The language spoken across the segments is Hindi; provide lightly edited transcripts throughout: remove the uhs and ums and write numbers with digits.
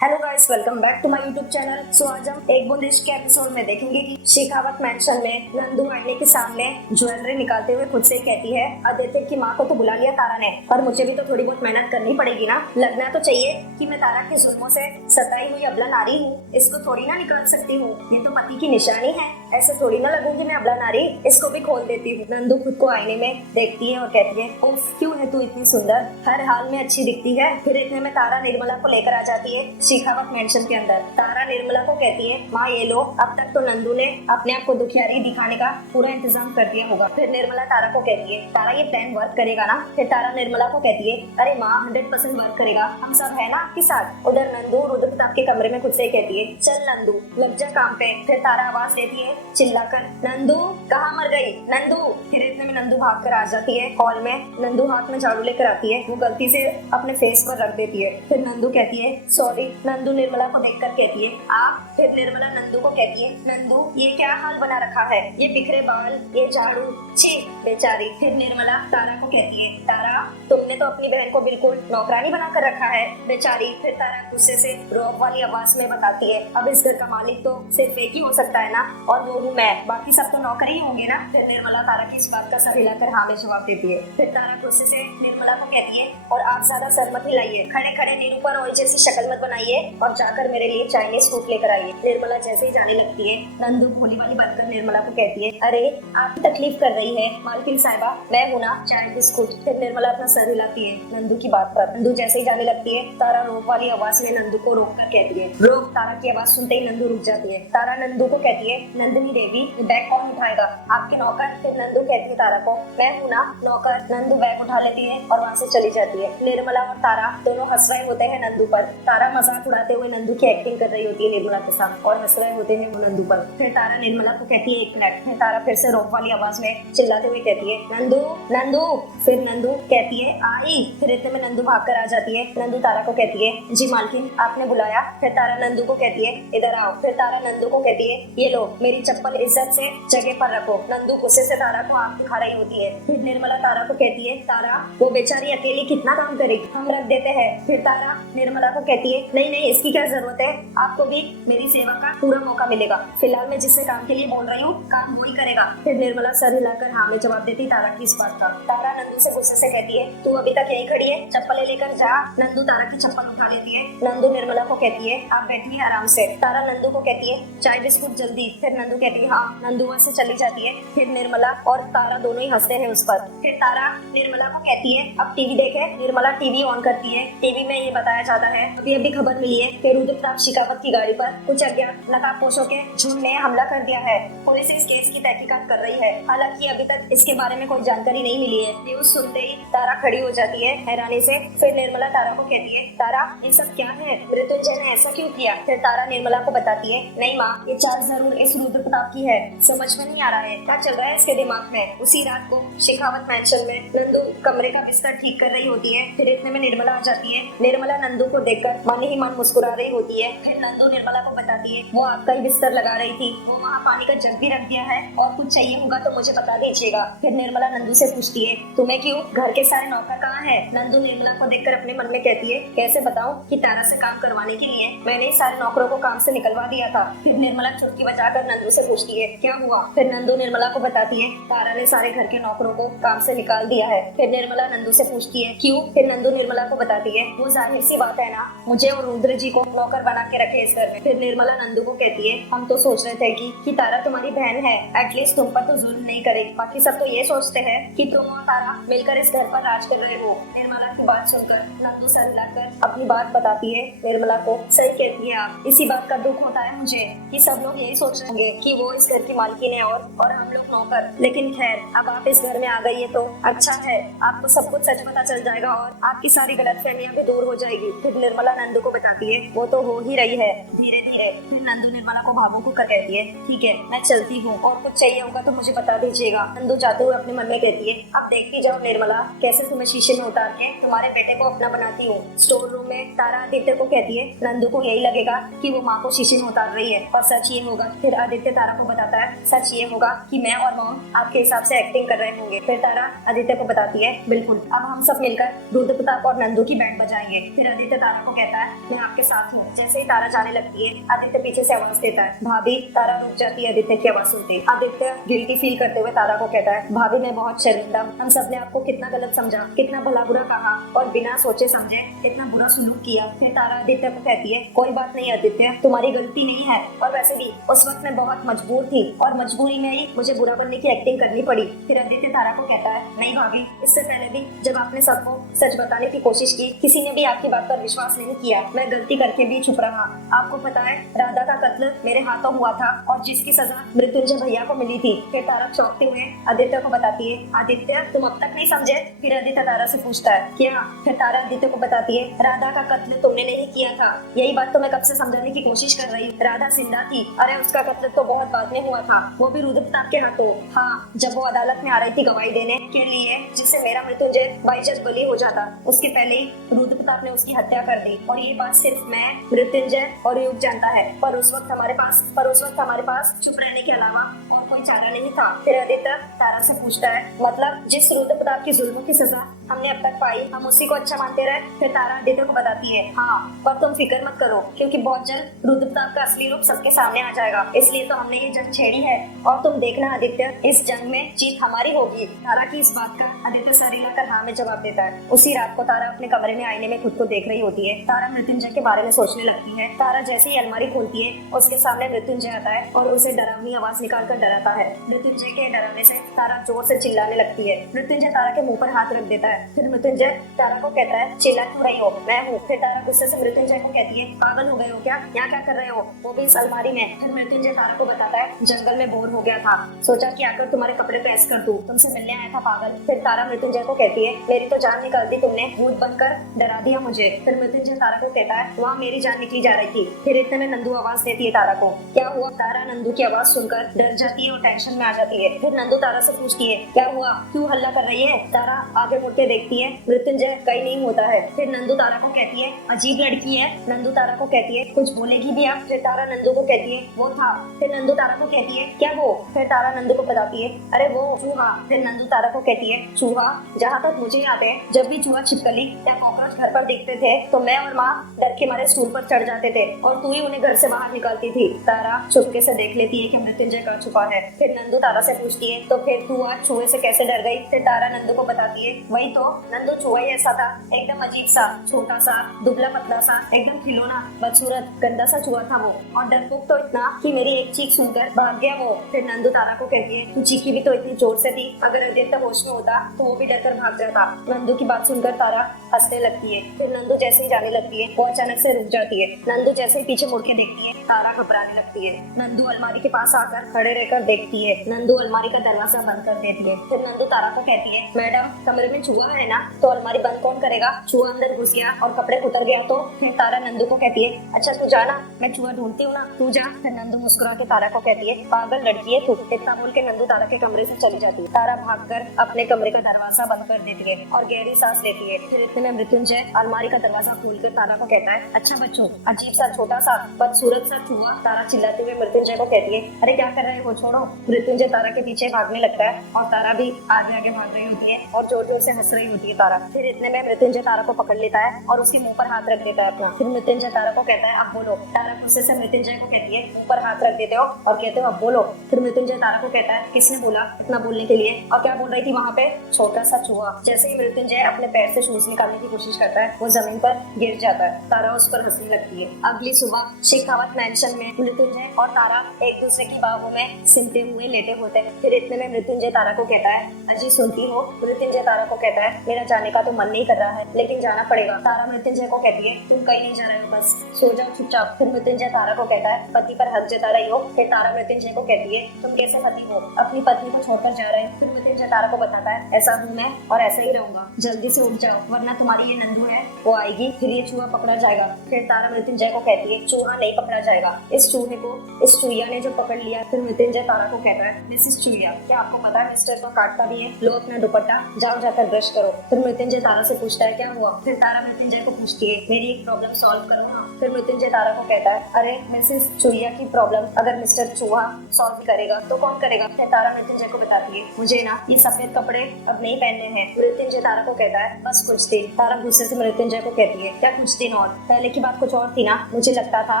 Hello guys, welcome back to my YouTube channel. So आज हम एक बूंद इश्क के एपिसोड में देखेंगे कि शेखावत मेंशन में नंदू आईने के सामने ज्वेलरी निकालते हुए खुद से ही कहती है, आदित्य की माँ को तो बुला लिया तारा ने, पर मुझे भी तो थोड़ी बहुत मेहनत करनी पड़ेगी ना। लगना तो चाहिए कि मैं तारा के जुल्मों से सताई हुई अबला नारी हूँ, इसको थोड़ी ना निकाल सकती हूँ, ये तो पति की निशानी है। ऐसे थोड़ी ना लगूंगी मैं अबला नारी, इसको भी खोल देती हूँ। नंदू खुद को आईने में देखती है और कहती है, उफ, क्यों है तू इतनी सुंदर, हर हाल में अच्छी दिखती है। फिर इतने में तारा निर्मला को लेकर आ जाती है शेखावत मेंशन के अंदर। तारा निर्मला को कहती है, माँ ये लो, अब तक तो नंदू ने अपने आप को दुखियारी दिखाने का पूरा इंतजाम कर दिया होगा। फिर निर्मला तारा को कहती है, तारा ये प्लान वर्क करेगा ना। फिर तारा निर्मला को कहती है, अरे माँ 100% वर्क करेगा, हम सब है ना आपके साथ। उधर नंदू रुद्र प्रताप के कमरे में खुद से कहती है, चल नंदू लग जा काम पे। फिर तारा आवाज देती है चिल्लाकर, नंदू कहाँ मर गई नंदू। फिर इतने में नंदू भाग कर आ जाती है हॉल में। नंदू हाथ में झाड़ू लेकर आती है, वो गलती से अपने फेस पर रख देती है। फिर नंदू कहती है सॉरी। नंदू निर्मला को देखकर कहती है आप। फिर निर्मला नंदू को कहती है, नंदू ये क्या हाल बना रखा है, ये बिखरे बाल, ये झाड़ू, छी बेचारी। फिर निर्मला तारा को कहती है, तारा तुमने तो अपनी बहन को बिल्कुल नौकरानी बना कर रखा है बेचारी। फिर तारा गुस्से से रौब वाली आवाज में बताती है, अब इस घर का मालिक तो सिर्फ एक ही हो सकता है ना, और वो हूँ मैं, बाकी सब तो नौकर ही होंगे ना। फिर निर्मला तारा की इस बात का सर हिलाकर हाँ में जवाब देती है। फिर तारा गुस्से से निर्मला को कहती है, और आप ज्यादा सर मत हिलाइए, खड़े खड़े निरूपा रॉय जैसी शक्ल मत बनाइए और जाकर मेरे लिए चाइनीज फूड लेकर आइए। निर्मला जैसे ही जाने लगती है, नंदू भोली वाली बनकर निर्मला को कहती है, अरे आपकी तकलीफ कर रही है मालकिन साहिबा, मैं हूँ ना चाय बिस्कुट। फिर निर्मला अपना सर हिलाती है नंदू की बात पर। नंदू जैसे ही जाने लगती है, तारा रोक वाली आवाज में नंदू को रोक कर कहती है, रोक। तारा की आवाज सुनते ही नंदू रुक जाती है। तारा नंदू को कहती है, नंदिनी देवी बैग कौन उठाएगा, आपके नौकर। फिर नंदू कहती है तारा को, मैं हूँ ना नौकर। नंदू बैग उठा लेती है और वहाँ से चली जाती है। निर्मला और तारा दोनों हंस रहे होते हैं नंदू पर। तारा मजाक उड़ाते हुए नंदू की एक्टिंग कर रही होती है निर्मला के साथ, और हंस रहे होते हैं वो नंदू पर। फिर तारा निर्मला को कहती है, एक मिनट। फिर तारा फिर से रोक वाली आवाज में चिल्लाते हुए कहती है, नंदू नंदू। फिर नंदू कहती है, आई। फिर इतने में नंदू भाग कर आ जाती है। नंदू तारा को कहती है, जी मालकिन आपने बुलाया। फिर तारा नंदू को कहती है, इधर आओ। फिर तारा नंदू को कहती है, ये लो मेरी चप्पल इज्जत से जगह पर रखो। नंदू गुस्से से तारा को आंख दिखा रही होती है। फिर निर्मला तारा को कहती है, तारा वो बेचारी अकेली कितना काम करेगी, हम रख देते हैं। फिर तारा निर्मला को कहती है, नहीं नहीं इसकी क्या जरूरत है, आपको भी मेरी सेवा का पूरा मौका मिलेगा। फिलहाल मैं जिससे काम के लिए बोल रही हूँ काम वही करेगा। फिर निर्मला सर हिलाकर हाँ में जवाब देती तारा की इस बात का। तारा नंदू से गुस्से से कहती है, तू अभी तक यही खड़ी है, चप्पलें लेकर जा। नंदू तारा की चप्पल उठा लेती है। नंदू निर्मला को कहती है, आप बैठिए आराम से। तारा नंदू को कहती है, चाय बिस्कुट जल्दी। फिर नंदू कहती है, हाँ। नंदू वहाँ से चली जाती है। फिर निर्मला और तारा दोनों ही हंसते हैं उस पर। फिर तारा निर्मला को कहती है, अब टीवी देखे। निर्मला टीवी ऑन करती है। टीवी में ये बताया जाता है, अभी अभी खबर मिली है कि रुद्र प्रताप शेखावत की गाड़ी पर कुछ अज्ञात नकाबपोशों के झुंड ने हमला कर दिया है। पुलिस इस केस की तहकीकात कर रही है, हालांकि अभी तक इसके बारे में कोई जानकारी नहीं मिली है। न्यूज सुनते ही तारा खड़ी हो जाती है हैरानी से। फिर निर्मला तारा को कहती है, तारा ये सब क्या है, मृत्युंजय ने ऐसा क्यों किया। फिर तारा निर्मला को बताती है, नहीं माँ, ये चाल जरूर इस रुद्र प्रताप की है, समझ में नहीं आ रहा है क्या चल रहा है इसके दिमाग में। उसी रात को शेखावत मेंशन में नंदू कमरे का बिस्तर ठीक कर रही होती है। फिर इतने में निर्मला आ जाती है। निर्मला नंदू को देखकर मन ही मन मुस्कुरा रही होती है। फिर नंदू निर्मला को बताती है, वो आपका ही बिस्तर लगा रही थी, वो वहाँ पानी का जग भी रख दिया है, और कुछ चाहिए होगा तो मुझे बता दीजिएगा। फिर निर्मला नंदू से पूछती है, तुम्हें क्यों, घर के सारे नौकर कहाँ है। नंदू निर्मला को देखकर अपने मन में कहती है, कैसे बताऊं कि तारा से काम करवाने के लिए मैंने सारे नौकरों को काम से निकलवा दिया था। फिर निर्मला चुटकी बजाकर नंदू से पूछती है, क्या हुआ। फिर नंदू निर्मला को बताती है, तारा ने सारे घर के नौकरों को काम से निकाल दिया है। फिर निर्मला नंदू से पूछती है, क्यों। फिर नंदू निर्मला को बताती है, वो जाहिर सी बात है ना, मुझे और रुद्र जी को नौकर बना के रखे इस घर में। फिर निर्मला नंदू को कहती है, हम तो सोच रहे थे कि तारा तुम्हारी बहन है, एटलीस्ट तुम पर तो जुल्म नहीं करेगी, बाकी सब तो ये सोचते हैं कि तुम और तारा मिलकर इस घर पर राज कर रहे हो। निर्मला की बात सुनकर नंदू सर हिलाकर अपनी बात बताती है निर्मला को। सही कहती है आप, इसी बात का दुख होता है मुझे कि सब लोग यही सोच रहे होंगे कि वो इस घर की मालकिन है और हम लोग नौकर। लेकिन खैर, अब आप इस घर में आ गई है तो अच्छा है, आपको सब कुछ सच पता चल जाएगा और आपकी सारी गलतफहमियां भी दूर हो जाएगी। फिर निर्मला नंदू को बताती है, वो तो हो ही रही है धीरे धीरे। फिर नंदू निर्मला को भावुक होकर कहती है, ठीक है मैं चलती हूँ, और कुछ चाहिए होगा तो मुझे बता दीजिएगा। नंदू जाते हुए अपने मन में कहती है, अब देखती जाओ निर्मला, कैसे तुम्हें शीशे में उतार के तुम्हारे बेटे को अपना बनाती हूँ। स्टोर रूम में तारा आदित्य को कहती है, नंदू को यही लगेगा कि वो माँ को शीशे में उतार रही है, और सच ये होगा। फिर आदित्य तारा को बताता है, सच ये होगा कि मैं और मॉम आपके हिसाब से एक्टिंग कर रहे होंगे। फिर तारा आदित्य को बताती है, बिल्कुल, अब हम सब मिलकर रुद्र प्रताप और नंदू की बैंड बजाएंगे। फिर आदित्य तारा को कहता है, मैं आपके साथ हूँ। जैसे ही तारा जाने लगती है, आदित्य पीछे से आवाज देता है, भाभी। तारा रुक जाती है आदित्य की आवाज सुनते। आदित्य गिल्टी फील करते हुए तारा को कहता है, भाभी मैं बहुत शर्मिंदा हूँ। हम सबने आपको कितना गलत समझा, कितना भला बुरा कहा और बिना सोचे समझे इतना बुरा सुलूक किया। फिर तारा आदित्य को कहती है, कोई बात नहीं आदित्य, तुम्हारी गलती नहीं है, और वैसे भी उस वक्त मैं बहुत मजबूर थी और मजबूरी में ही मुझे बुरा बनने की एक्टिंग करनी पड़ी। फिर आदित्य तारा को कहता है, नहीं भाभी, इससे पहले भी जब आपने सबको सच बताने की कोशिश की, किसी ने भी आपकी बात पर विश्वास नहीं किया। मैं गलती करके भी चुप रहा। आपको पता है, राधा का कत्ल मेरे हाथों हुआ था और जिसकी सजा मृत्युंजय भैया को मिली थी। फिर तारा चौंकते हुए आदित्य को बताती है, आदित्य तुम अब तक नहीं समझे? फिर आदित्य तारा से पूछता है, क्या? फिर तारा आदित्य को बताती है, राधा का कत्ल तुमने नहीं किया था। यही बात तो मैं कब से समझाने की कोशिश कर रही हूँ। राधा जिंदा थी। अरे उसका कत्ल तो बहुत बाद में हुआ था, वो भी रुद्र प्रताप के हाथों। हाँ, जब वो अदालत में आ रही थी गवाही देने के लिए, जिससे मेरा मृत्युंजय बाईजान बली हो जाता, उसके पहले ही रुद्र प्रताप ने उसकी हत्या कर दी। और ये बात सिर्फ मैं, मृत्युंजय और युग जानता है। पर उस वक्त हमारे पास चुप रहने के अलावा और कोई चारा नहीं था। फिर आदित्य तारा से पूछता है, मतलब जिस रुद्र प्रताप की जुल्मों की सजा हमने अब तक पाई, हम उसी को अच्छा मानते रहे? फिर तारा आदित्य को बताती है, हाँ, पर तुम फिक्र मत करो, क्योंकि बहुत जल्द रुद्र प्रताप का असली रूप सबके सामने आ जाएगा। इसलिए तो हमने ये जंग छेड़ी है, और तुम देखना आदित्य, इस जंग में जीत हमारी होगी। तारा की इस बात का आदित्य सर हिलाकर हाँ में जवाब देता है। उसी रात को तारा अपने कमरे में आईने में खुद को देख रही होती है। तारा मृत्युंजय के बारे में सोचने लगती है। तारा जैसे ही अलमारी खोलती है, उसके सामने मृत्युंजय आता है और उसे डरावनी आवाज निकाल कर डराता है। मृत्युंजय के डराने से तारा जोर से चिल्लाने लगती है। मृत्युंजय तारा के मुंह पर हाथ रख देता है। फिर मृत्युंजय तारा को कहता है, चिल्ला क्यों रही हो? मैं हूँ। फिर तारा गुस्से से मृत्युंजय को कहती है, पागल हो गए हो क्या? यहाँ क्या कर रहे हो, वो भी इस अलमारी में? फिर मृत्युंजय तारा को बताता है, जंगल में बोर हो गया था, सोचा कि आकर तुम्हारे कपड़े प्रेस कर दूं, तुमसे मिलने आया था पागल। फिर तारा मृत्युंजय को कहती है, मेरी तो जान निकाल दी तुमने, भूत बनकर डरा दिया मुझे। फिर मृत्युंजय तारा को कहता है, वहाँ मेरी जान निकली जा रही थी। फिर इतने में नंदू आवाज देती है तारा को। क्या हुआ? तारा नंदू की आवाज सुनकर डर जाती है और टेंशन में आ जाती है। फिर नंदू तारा से पूछती है, क्या हुआ, क्यों हल्ला कर रही है? तारा आगे मुड़ के देखती है, मृत्युंजय कहीं नहीं होता है। फिर नंदू तारा को कहती है, अजीब लड़की है। नंदू तारा को कहती है, कुछ बोलेगी भी आप? फिर तारा नंदू को कहती है, वो था। फिर नंदू तारा को कहती है, क्या वो? फिर तारा नंदू को बताती है, अरे वो चूहा। फिर नंदू तारा को कहती है, चूहा? जहाँ तक मुझे याद है, जब भी चूहा, छिपकली या कॉकरोच घर पर दिखते थे तो मैं और माँ डर के मारे स्टूल पर चढ़ जाते थे और तू ही उन्हें घर से बाहर निकालती थी। तारा चुपके से देख लेती है कि मृत्युंजय कहाँ छुपा है। फिर नंदू तारा से पूछती है, तो फिर तू आज चूहे से कैसे डर गई? फिर तारा नंदू को बताती है, वही तो, नंदू चूहा ही ऐसा था, एकदम अजीब सा, छोटा सा, दुबला पतला सा, एकदम खिलौना, बदसूरत, गंदा सा चूहा था वो, और डरपोक तो इतना कि मेरी एक चीख सुनकर भाग गया वो। फिर नंदू तारा को कहती है, तू चीखी भी तो इतनी जोर से थी, अगर आदित्य होश में होता तो वो भी डरकर भाग जाता। नंदू की बात सुनकर तारा हंसने लगती है। फिर नंदू जैसे ही जाने लगती है, वो अचानक से रुक जाती है। नंदू जैसे ही पीछे मुड़ के देखती है, तारा घबराने लगती है। नंदू अलमारी के पास आकर खड़े रहकर देखती है। नंदू अलमारी का दरवाजा बंद कर देती है। फिर नंदू तारा को कहती है, मैडम, कमरे में चूहा है ना, तो अलमारी बंद कौन करेगा? चूहा अंदर घुस गया और कपड़े उतर गया तो? फिर तारा नंदू को कहती है, अच्छा तू जाना, मैं चूहा ढूंढती हूँ ना, तू जा। फिर नंदू मुस्कुरा के तारा को कहती है, पागल लड़की है तू। इतना बोल के नंदू तारा के कमरे से चली जाती है। तारा भागकर अपने कमरे का दरवाजा बंद कर देती है और गहरी सांस लेती है। फिर इतने में मृत्युंजय अलमारी का दरवाजा खोलकर तारा को कहता है, अच्छा बच्चों, अजीब सा, छोटा सा, बदसूरत सा चूहा। तारा चिल्लाते हुए मृत्युंजय को कहती है, अरे क्या कर रहे हो, छोड़ो। मृत्युंजय तारा के पीछे भागने लगता है और तारा भी आगे आगे भाग रही होती है और जोर जोर से हंस रही होती है तारा। फिर इतने में मृत्युंजय तारा को पकड़ लेता है और उसके मुंह पर हाथ रख देता है अपना। फिर मृत्युंजय तारा को कहता है, अब बोलो। तारा गुस्से से मृत्युंजय को कहती है, ऊपर हाथ रख देते हो और कहते हो, अब बोलो। फिर मृत्युंजय तारा को कहता है, किसने बोला इतना बोलने के लिए, और क्या बोल रही थी वहाँ पे? छोटा सा चूहा। जैसे ही मृत्युंजय अपने पैर से शूज निकालने की कोशिश करता है, वो जमीन पर गिर जाता है। तारा उस पर हंसने लगती है। अगली सुबह शेखावत मैंशन में मृत्युंजय और तारा एक दूसरे की बाहों में सिमटे हुए लेटे होते हैं। फिर इतने में मृत्युंजय तारा को कहता है, अजी सुनती हो? मृत्युंजय तारा को कहता है, मेरा जाने का तो मन नहीं कर रहा है, लेकिन जाना पड़ेगा। तारा मृत्युंजय को कहती है, तुम कहीं नहीं जा रहे हो, बस सो जाओ चुपचाप। फिर मृत्युंजय तारा को कहता है, पति पर हक जता रही हो? फिर तारा मृत्युंजय को कहती है, तुम कैसे पति हो, अपनी पत्नी को छोड़कर जा रहे हो? फिर मृत्युंजय तारा को बताता है, ऐसा हूँ मैं और ऐसे ही रहूंगा, जल्दी से उठ जाओ वरना तुम्हारी ये नंदू है वो आएगी, फिर ये चूहा पकड़ा जाएगा। फिर तारा मृत्युंजय को कहती है, चूहा नहीं पकड़ा जाएगा, इस चूहे को इस चूहिया ने जो पकड़ लिया। फिर मृत्युंजय तारा को कहता है, मिसेस चूहिया, क्या आपको पता है मिस्टर तो काटता भी है, लो अपना दुपट्टा, जाओ जाकर ब्रश वॉश करो। फिर मृत्युंजय तारा से पूछता है क्या हुआ। फिर तारा मृत्युंजय को पूछती है मेरी एक प्रॉब्लम सॉल्व करो ना। फिर मृत्युंजय तारा को कहता है अरे मिसेस चूहिया की प्रॉब्लम अगर मिस्टर चूहा सॉल्व करेगा तो कौन करेगा। फिर तारा मृत्युंजय को बताती है मुझे ना ये सफेद कपड़े अब नहीं पहनने हैं। मृत्युंजय तारा को कहता है बस कुछ दिन। तारा गुस्से से मृत्युंजय को कहती है क्या कुछ दिन और, पहले की बात कुछ और थी ना। मुझे लगता था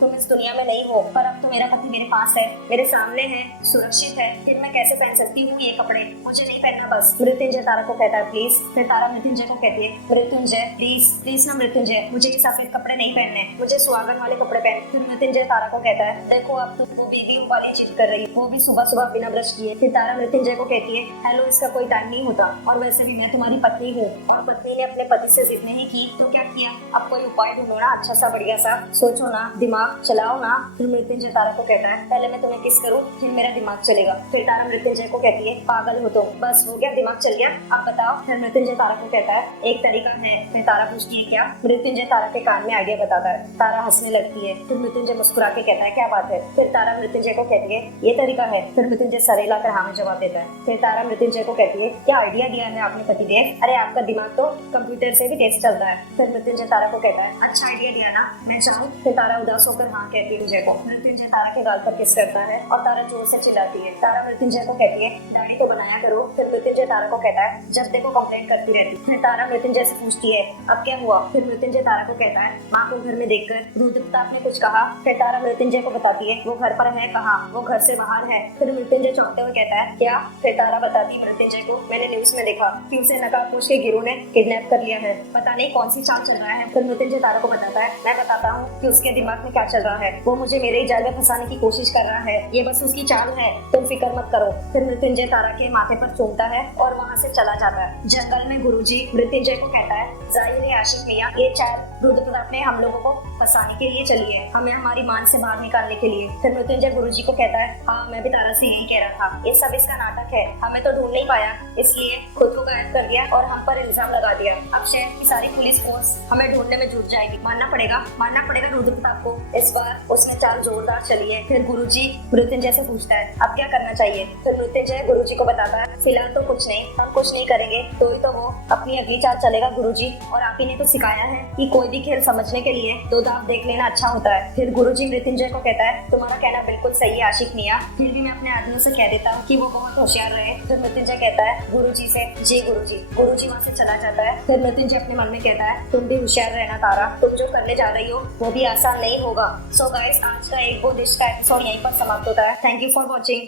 तुम इस दुनिया में नहीं हो, पर अब तो मेरा पति मेरे पास है, मेरे सामने है, सुरक्षित है, फिर मैं कैसे पहन सकती हूँ ये कपड़े, मुझे नहीं पहनना बस। मृत्युंजय तारा को कहता है प्लीज। फिर तारा मृत्युंजय को कहती है मृत्युंजय प्लीज प्लीज ना मृत्युंजय, मुझे ये सफेद कपड़े नहीं पहनने, मुझे सुहागन वाले कपड़े पहन। फिर मृत्युंजय तारा को कहता है देखो अब तो वो बीवी वाली जिद कर रही है, वो भी सुबह सुबह बिना ब्रश किए। फिर तारा मृत्युंजय को कहती है हेलो इसका कोई टाइम नहीं होता, और वैसे भी मैं तुम्हारी पत्नी हूँ, और पत्नी ने अपने पति से जिद नहीं की तो क्या किया, अब कोई उपाय ढूंढो ना, अच्छा सा बढ़िया सा सोचो ना, दिमाग चलाओ ना। फिर मृत्युंजय तारा को कहता है पहले मैं तुम्हें किस करूँ फिर मेरा दिमाग चलेगा। फिर तारा मृत्युंजय को कहती है पागल हो तुम, बस हो गया दिमाग चल गया, अब बताओ। फिर मृत्युंजय तारा को कहता है एक तरीका है। फिर तारा पूछती है क्या। मृत्युंजय तारा के कान में आइडिया बताता है। तारा हंसने लगती है। फिर मृत्युंजय मुस्कुरा के कहता है क्या बात है। फिर तारा मृत्युंजय को कहती है ये तरीका है। फिर मृत्युंजय सरेला कर हाँ में जवाब देता है। फिर तारा मृत्युंजय को कहती है क्या आइडिया दिया है आपने पतिदेव, अरे आपका दिमाग तो कंप्यूटर से भी तेज चलता है। फिर मृत्युंजय तारा को कहता है अच्छा आइडिया दिया ना, मैं चाहूँ। फिर तारा उदास होकर हाँ कहती है मृत्युंजय को। मृत्युंजय तारा के गाल पर किस करता है और तारा जोर से चिल्लाती है। तारा मृत्युंजय को कहती है दाढ़ी तो बनाया करो। फिर मृत्युंजय तारा को कहता है जब देखो कंप्लेंट करती रहती। फिर तारा मृत्युंजय से पूछती है अब क्या हुआ। फिर मृत्युंजय तारा को कहता है माँ को घर में देखकर रुद्रप्रताप ने कुछ कहा। फिर तारा मृत्युंजय को बताती है वो घर पर है कहाँ, वो घर से बाहर है। फिर मृत्युंजय चौंकते हुए कहता है क्या। फिर तारा बताती है मृत्युंजय को मैंने न्यूज में देखा कि उसे नकाबपोश के गिरोह ने किडनैप कर लिया है, पता नहीं कौन सी चाल चल रहा है। फिर मृत्युंजय तारा को बताता है मैं बताता हूँ कि उसके दिमाग में क्या चल रहा है, वो मुझे मेरे ही जाल में फंसाने की कोशिश कर रहा है, ये बस उसकी चाल है, तुम फिक्र मत करो। फिर मृत्युंजय तारा के माथे पर चूमता है और वहाँ से चला जाता है। जंगल में गुरुजी मृत्युंजय को कहता है जाहिर है आशिक भैया ये चाल रुद्रप्रताप ने हम लोगों को फंसाने के लिए चली है, हमें हमारी मान से बाहर निकालने के लिए। फिर मृत्युंजय गुरुजी को कहता है हाँ मैं भी तारा से यही कह रहा था, ये सब इसका नाटक है, हमें तो ढूंढ नहीं पाया इसलिए खुद को गायब कर दिया और हम पर इल्जाम लगा दिया। अब शहर की सारी पुलिस फोर्स हमें ढूंढने में जुट जाएगी, मानना पड़ेगा रुद्रप्रताप को। इस बार उसने चाल जोरदार चली है। फिर गुरुजी मृत्युंजय से पूछता है अब क्या करना चाहिए। फिर मृत्युंजय गुरुजी को बताता है फिलहाल तो कुछ नहीं, हम कुछ नहीं करेंगे तो ही तो वो अपनी अगली चाल चलेगा गुरुजी, और आप ही ने तो सिखाया है कि कोई भी खेल समझने के लिए दो दांव देख लेना अच्छा होता है। फिर गुरुजी मृत्युंजय को कहता है तुम्हारा कहना बिल्कुल सही है आशिक मियां, फिर भी मैं अपने आदमियों से कह देता हूँ कि वो बहुत होशियार रहे। फिर मृत्युंजय कहता है गुरुजी से जी गुरुजी। गुरुजी वहाँ से चला जाता है। फिर मृत्युंजय अपने मन में कहता है तुम भी होशियार रहना तारा, तुम जो करने जा रही हो वो भी आसान नहीं होगा। सो गाइस आज का एक वो दिश का एपिसोड यहीं पर समाप्त होता है। Thank you for watching.